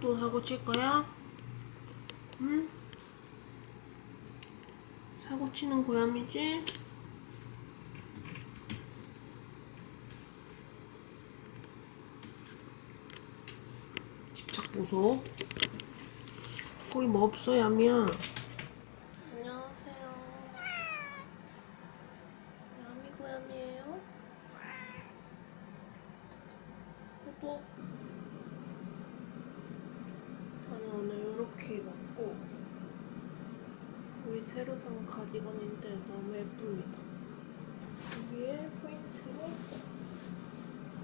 또 사고 칠 거야? 응? 사고 치는 고양이지? 집착 보소. 거기 뭐 없어, 야미야? 안녕하세요. 야미 고양이에요? 뽀뽀. 저는 오늘 이렇게 입었고, 우리 새로 산 가디건인데 너무 예쁩니다. 여기에 포인트로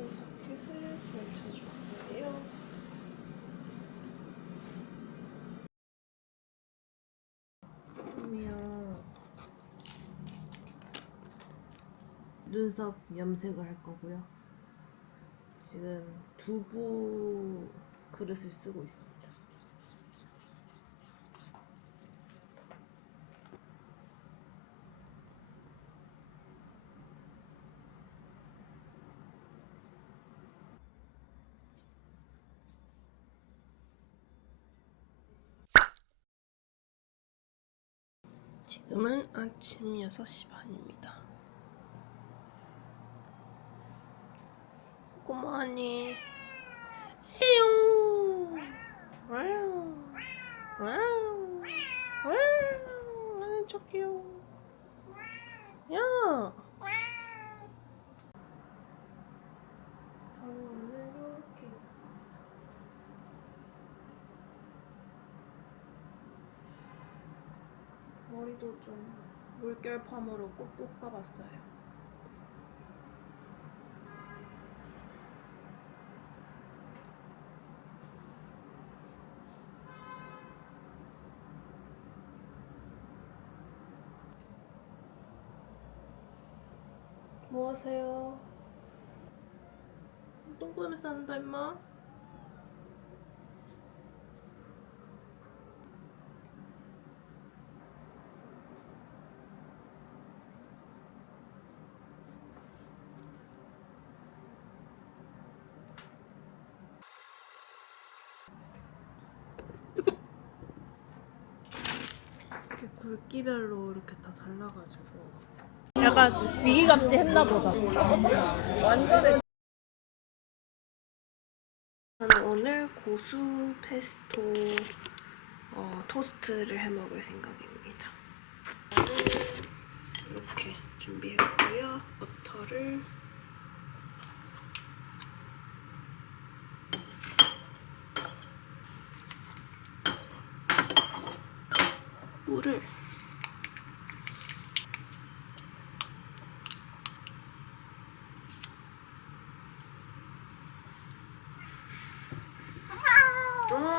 이 자켓을 걸쳐줄 거예요. 눈썹 염색을 할 거고요. 지금 두부 그릇을 쓰고 있습니다. 지금은 아침 6시 반입니다. 꼬마하니 에용 와우 와우 와우 하는 척해요. 야 저는 오늘 이렇게 입었습니다. 머리도 좀 물결 펌으로 꾹꾹 감았어요. 뭐 하세요? 똥꼬에 싼다 임마. 이렇게 굵기별로 이렇게 다 달라가지고 약간 위기감지 했나 보다. 완전히. 저는 오늘 고수 페스토 토스트를 해 먹을 생각입니다. 이렇게 준비했고요. 버터를 물을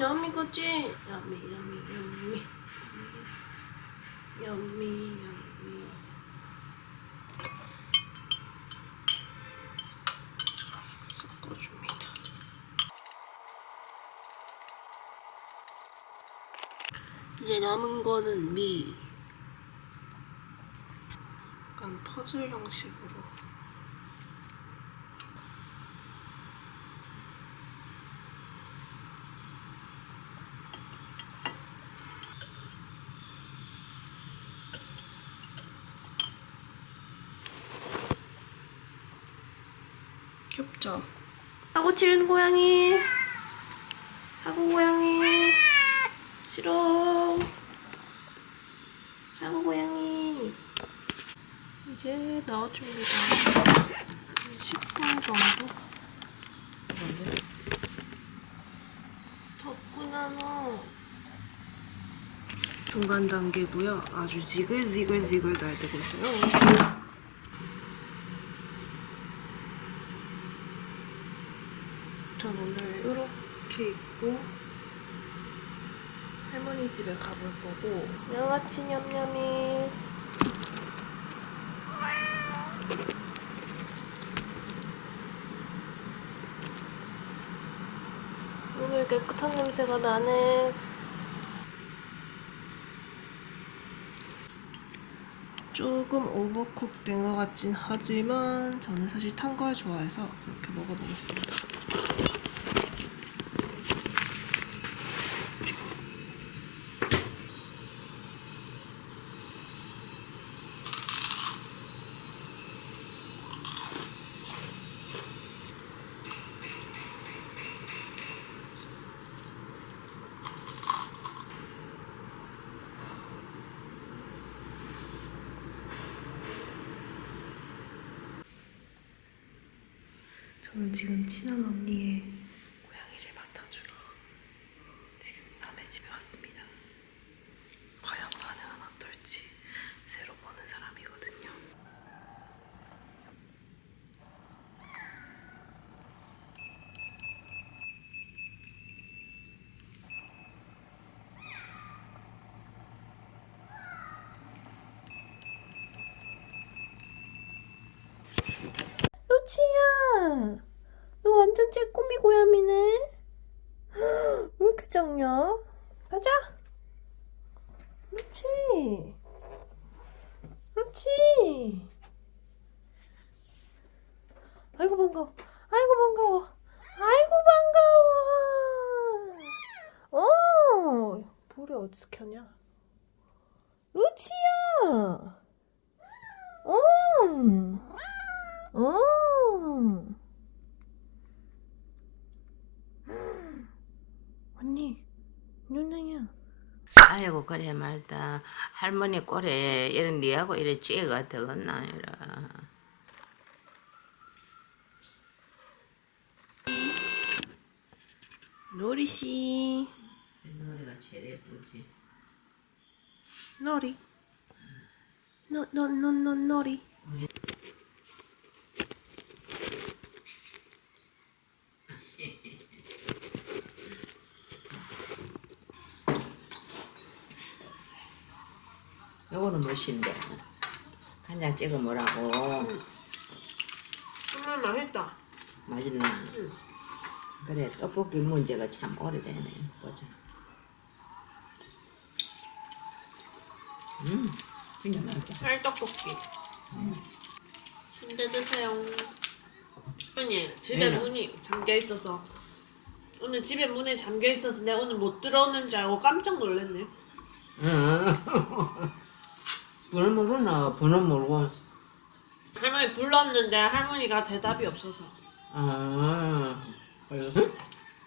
야미 거지? 야미 섞어줍니다. 이제 남은 거는 미. 약간 퍼즐 형식으로. 귀엽죠? 사고 치는 고양이. 사고 고양이. 싫어. 사고 고양이. 이제 넣어줍니다. 10분 정도. 덮구나 너. 중간 단계고요. 아주 지글지글 잘 되고 있어요. 전 오늘 이렇게 입고 할머니 집에 가볼 거고. 양아치 냠냠이. 오늘 깨끗한 냄새가 나네. 조금 오버쿡 된 것 같진 하지만 저는 사실 탄 걸 좋아해서 이렇게 먹어보겠습니다. 저는 지금 친한 언니의 고양이를 맡아주러 지금 남의 집에 왔습니다. 과연 반응은 어떨지 새로 보는 사람이거든요. 루치야, 너 완전 쬐꼬미 고양이네. 왜 이렇게 작냐? 가자. 루치, 루치. 아이고 반가워. 아이고 반가워. 아이고 반가워. 불이 어디서 켜냐? 루치야. 언니, 누나야. 아이고 그래 말다 할머니 꼴에 이런 니하고 이래 찌가 되겠나 이라. 노리씨. 노래가 제일 예쁘지. 노리. 노리. 요거는 무엇인데? 간장 찍어 뭐라고? 맛있다. 맛있나? 응. 그래 떡볶이 문제가 참 오래되네. 보자. 그냥 맛있다. 쌀떡볶이. 순대 드세요. 언니 집에 얘는? 문이 잠겨 있어서 오늘 집에 문이 잠겨 있어서 내가 오늘 못 들어오는 줄 알고 깜짝 놀랐네. 번호 모르나? 번호 모르고. 할머니 불렀는데 할머니가 대답이 없어서. 그래서?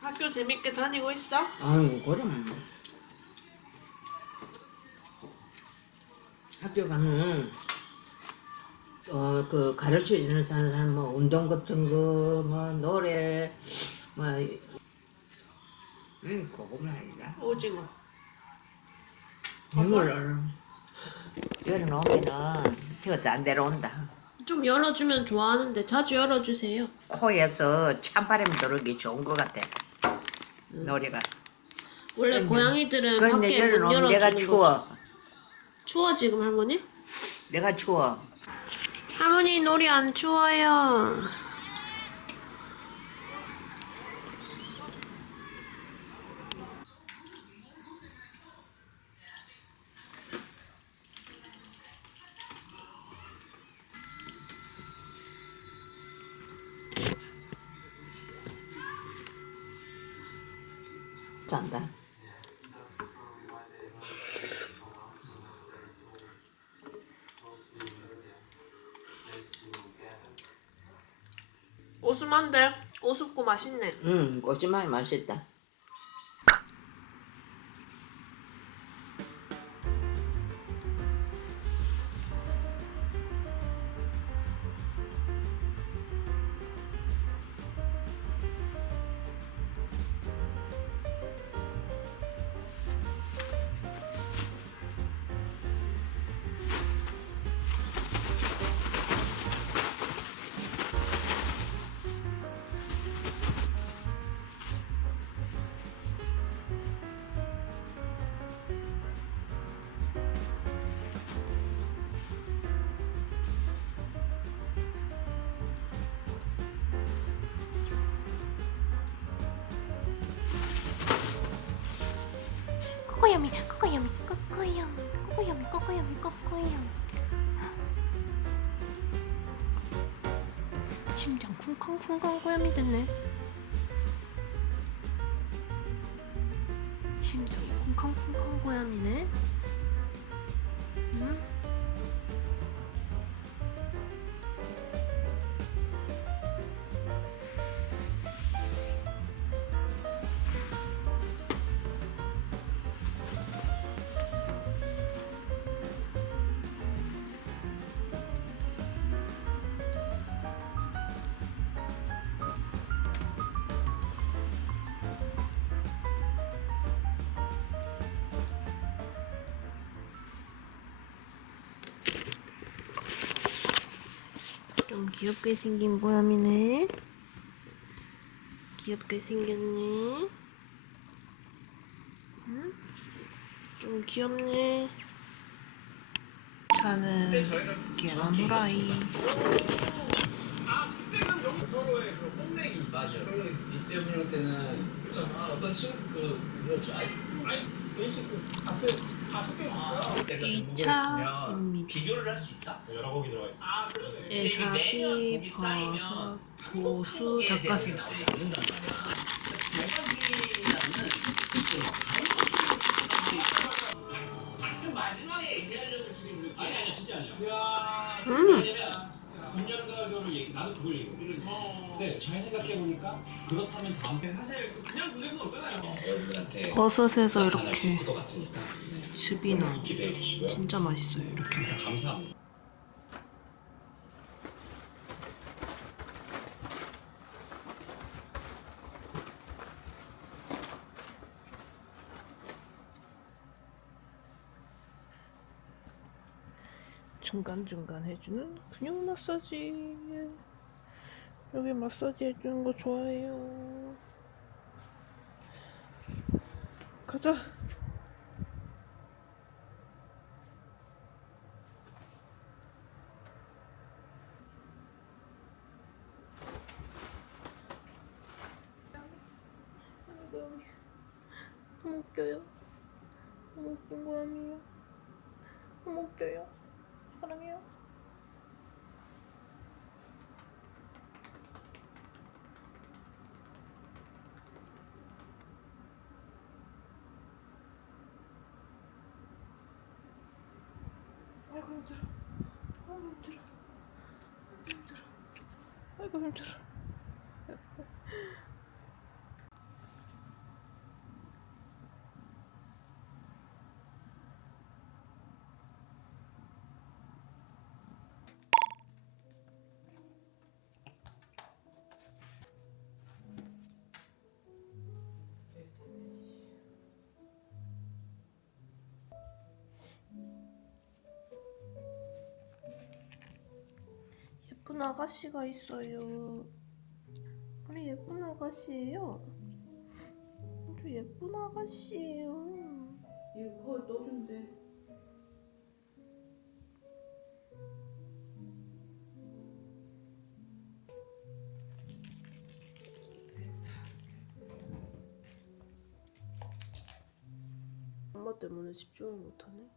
학교 재밌게 다니고 있어? 아이고 그럼. 학교 가면 그 가르쳐주는 사람 뭐 운동 같은 거 뭐 노래 뭐 그거만 아니다. 오징어. 이걸 열어놓으면은 저서 안 내려온다. 좀 열어주면 좋아하는데 자주 열어주세요. 코에서 찬바람이 들어오기 좋은 것 같아. 노래가. 원래 고양이들은 근데 밖에 문 열어놓으면 열어주는 내가 거지. 추워. 추워 지금 할머니? 내가 추워. 할머니 놀이 안 추워요. 잔다. 오스만데 오스고 맛있네. 꼬치마이 맛있다. 코코야미 코코야미 코코야미 코코야미 코코야미 코코야미. 심장 쿵쾅쿵쾅 고양이 됐네. 심장이 쿵쾅쿵쾅 고양이네. 응? 귀엽게 생긴 보람이네. 귀엽게 생겼네. 응? 좀 귀엽네. 차는 계란 후라이. 서로의 그 뽐내기. 맞아. 미스 형님한테는 어떤 친구 뭐였지? 베이식스 다 섞여 있는 거야. 내가 등록을 2차입니다. 했으면 비교를 할 수 있다. 여러 곡이 들어가 있어. 그러네. 에사비, 버섯, 고수, 닭가슴살. 마지막에 얘기하려는 지금 이렇게. 아니 진짜 아니야. 음. 분열가도를 나도 그걸 얘기해. 네, 잘 생각해 보니까 그렇다면 다음에 사실 그냥 보낼 수는 없잖아요. 여러분한테 버섯에서 나타날 수 이렇게 있을 것 같으니까. 즙이 나. 기대해 주시고요. 진짜 맛있어요. 이렇게. 감사합니다. 중간중간 해주는 근육 마사지. 여기 마사지 해주는 거 좋아해요. 가자. 너무 웃겨요. 너무 웃긴 고양이에요. 너무 웃겨요. 사랑해요. 아이고 힘들어. 아이고 힘들어. 아이고 힘들어. 아이고 힘들어. 예쁜 아가씨가 있어요. 우리 예쁜 아가씨예요. 아주 예쁜 아가씨예요. 이거 거울 떠준대. 엄마 때문에 집중을 못하네.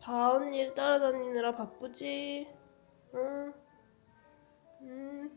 다은 일 따라다니느라 바쁘지? 응. 응.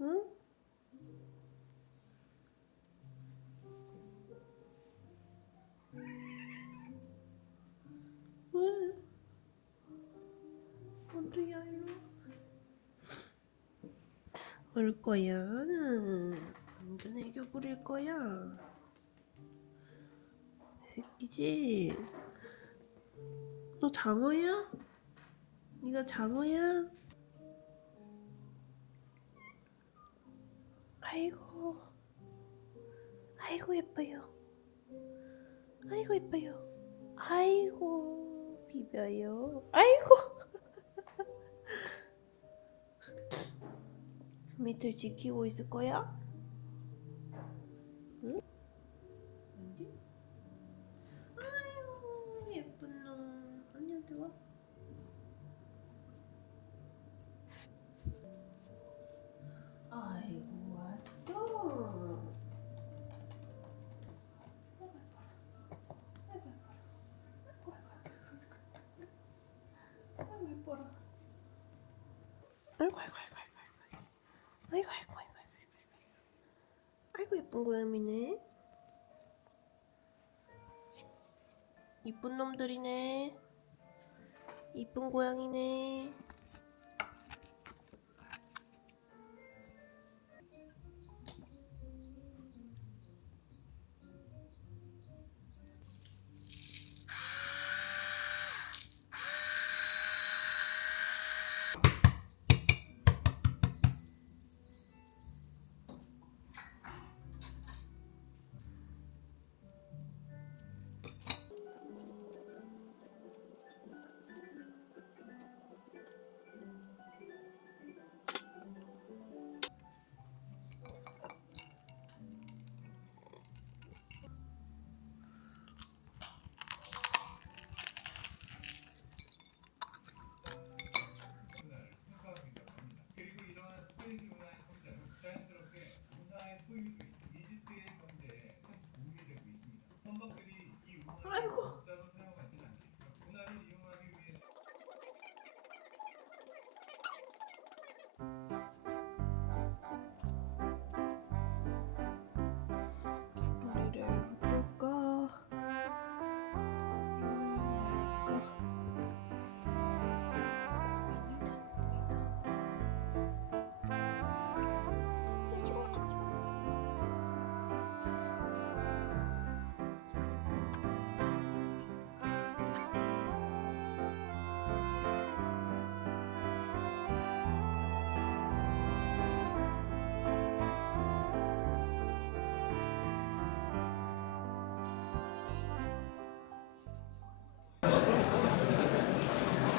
응? 왜? 어디야 일로? 올 거야. 완전 애교 부릴 거야. 새끼지? 너 장어야? 네가 장어야? 아이고, 아이고 예뻐요. 아이고 예뻐요. 아이고 비벼요. 아이고. 밑을 지키고 있을 거야? 응? 어디? 아유 예쁜 놈. 언니한테 와. 아이고 왔어. 아이고 예뻐라. 아이고 아이고 아이고 아이고 아이고 아이고 아이고 아이고 아이고 예쁜 고양이네. 이쁜 놈들이네. 이쁜 고양이네. 그리고 이러한 스웨즈 문화의 성장은 자연스럽게 문화의 소유주의 이집트의 경제에 큰 도움이 되고 있습니다. 선박들이 이 문화를 아이고. 독자로 사용하지는 않겠죠. 문화를 이용하기 위해 노래를 볼까?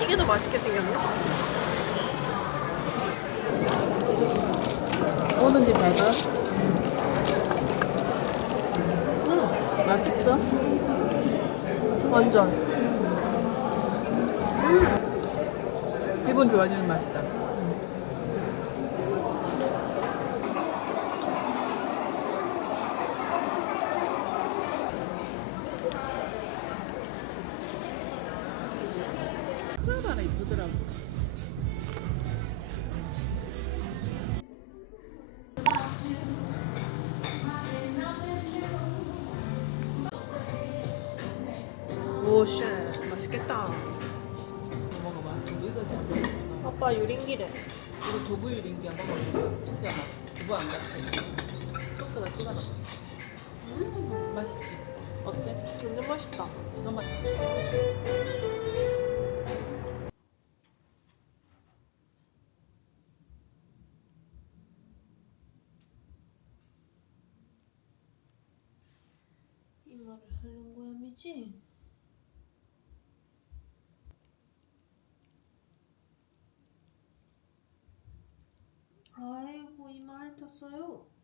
이게 더 맛있게 생겼나? 뭐든지 잘 가? 맛있어? 완전. 기분 좋아지는 맛이다. 프라다가 이쁘더라고. 오, 쉣. 맛있겠다. 이거 먹어봐. 두부이거든. 아빠 유린기래. 이거 두부유린기야 먹어봐. 진짜 맛있어. 두부 안 같아. 소스가 기가 막혀. 맛있지? 어때? 완전 맛있다. 너무 맛 이 말을 하는 고양이지? 아이고 이마 핥았어요.